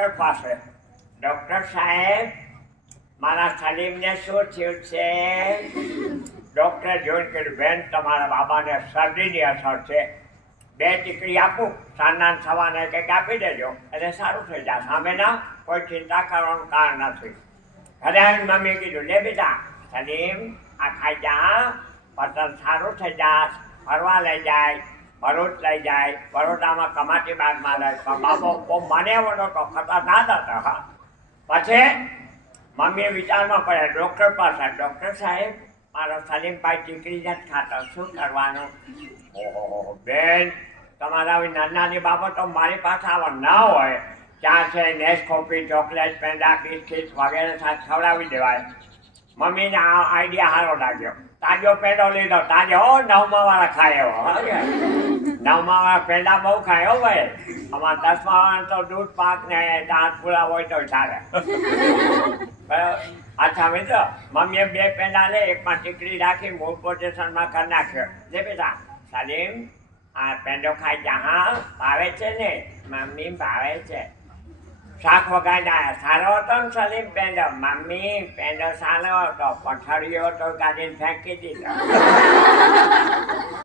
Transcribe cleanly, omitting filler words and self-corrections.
Doctor પાસે. Doctor સાહેબ, મારા સલીમને શું થયું છે? ડોક્ટરે જોઈને કહ્યું, બેન તમારા બાબાને શરદીની અસર છે. 2 ટીકડી આપું, સાંજના સવારે કંઈક આપી દેજો એટલે સારું થઈ જાય. સામેના કોઈ ચિંતા કરવાનું કારણ નથી. ઘરે આવીને મમ્મીએ કીધું, લે બેટા સલીમ આ ખાઈ જા, પતન સારું થઈ જાય, ફરવા લઈ જાય, ભરૂચ લઈ જાય, બરોડામાં કમાટી બાગમાં લઈ. પણ બાબો બહુ મને એવો નહોતો, ખતરનાક હતા. હા પછી મમ્મીએ વિચારમાં પડ્યા ડૉક્ટર પાસે. ડૉક્ટર સાહેબ, મારો સલીમભાઈ ટીકડી નથી ખાતો, શું કરવાનું? ઓહો બેન, તમારા આવી નાની બાબતો મારી પાસે આવા ના હોય. ચા છે, નેસ્કોફી, ચોકલેટ, પેંડા, બિસ્કીટ વગેરે સાથે ખવડાવી દેવાય. મમ્મીને આ આઈડિયા સારો લાગ્યો. તાજો પેંડો લીધો, તાજો 9મા વાળા ખાય એવો. 9મા વાળા પેંડા બહુ ખાય હો ભાઈ. અમારા 10મા વાળા તો દૂધ પાક ને દાંત પૂરા હોય તો ચાલે. અચ્છા મિત્રો, મમ્મીએ 2 પેંડા લે, એકમાં ટીકડી રાખી મૂળ પોઝિશનમાં કરી નાખ્યો. લે બેટા સલીમ આ પેંડો ખાઈ જા. હા ભાવે છે ને? મમ્મી ભાવે છે. શાક વગાડ્યા, સારો હતો ને સલીમ પેંડો? મમ્મી પેંડો સારો હતો, પથારીઓ તો કાઢીને ફેંકી દીધો.